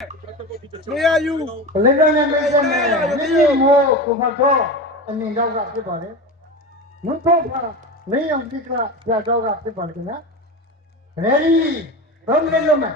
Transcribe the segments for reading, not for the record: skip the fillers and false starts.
နေရာယူ ဘယ်လိုနဲ့မဲတယ်မဲမို့ကိုမတော်အမြင်တော့ကဖြစ်ပါလေမတော်ပါမင်းအောင်ဒီကပြတော့ကဖြစ်ပါလေခင်ဗျာရေဒီတော့လည်းလုံးမယ်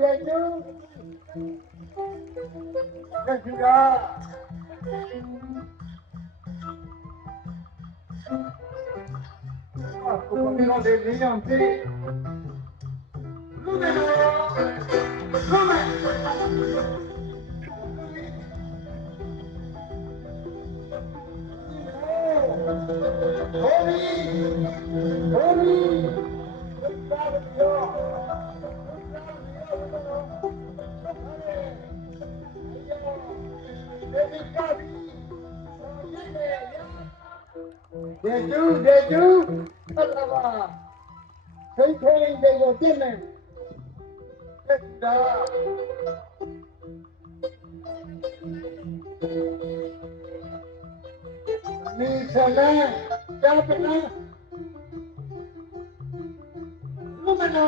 တေကျူတေကျူကကိုမင်းတို့ဒီလျောင်းပြီလူနေတော့လူနေဟိုလီဒေကျူဟလာပါစိတ်ထိုးရင်တွေကိုပြည့်မယ်တက်တာမိဆလာတပ်ပနာလူမနာ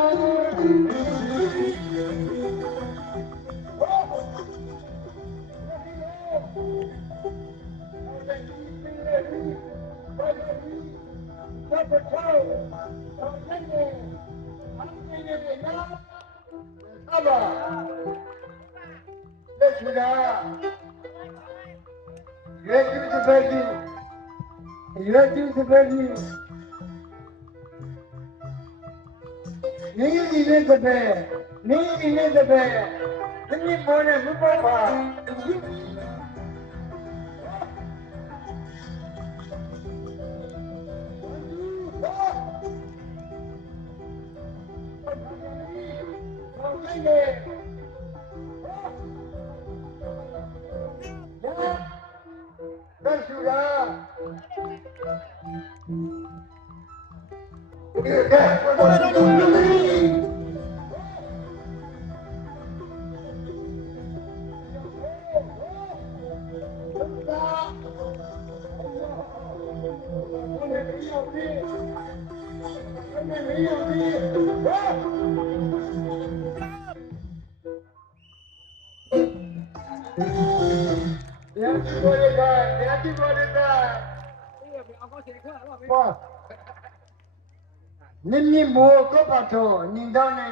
နင်းနေမို့ကောပါတော့နင်းတော့နဲ့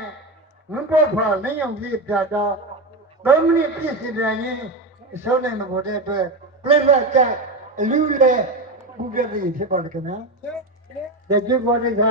ငွန်းတော့ဖာမင်းအောင်ကြီးပြတော့3မိနစ်ပြည့်စီတယ်ရင်အစိုးနိုင်မပေါ်တဲ့အတွက်ပြည့်လက်ကအလူလဲဘူးပြည့်ဖြစ်ပါလိမ့်ခင်ဗျာတဲ့ကျပေါ်တဲ့က